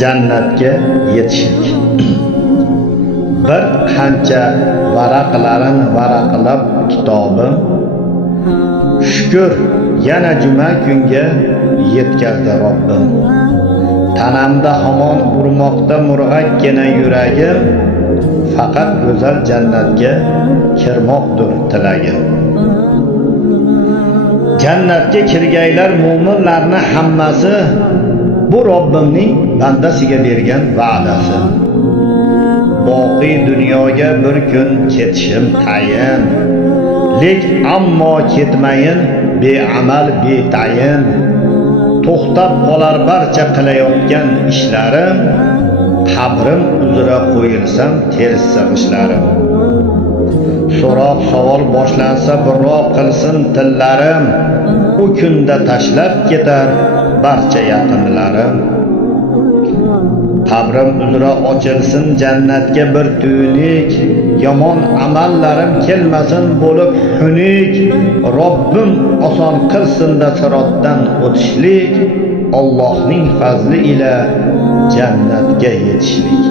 jannatga yetishlik. Bir qancha varaqlarin varaqlab kitobim, shukr yana juma kunga yetkazdi Robbim. Tanamda hamon urmoqda murg'akkina yuragim, faqat go'zal jannatga kirmoqdir tilagim. Jannatga kirgaylar mu'minlarni hammasi, bu Robbimning bandasiga bergan va'dasi. Boqiy dunyoga bir kun ketishim tayin, lek ammo ketmayin beamal betayin. To'xtab qolar barcha qilayotgan ishlarim, qabrim uzra qo'yilsam ters sig'ishlarim. So'roq savol boshlansa birroq qilsin tillarim, u kunda tashlab ketar barcha yaqinlarim. Qabrim uzra ochilsin jannatga bir tuylik, yomon amallarim kelmasin bo'lib xunuk. Robbim oson qilsin-da sirotdan o'tishlik, Allohning fazli ila jannatga yetishlik.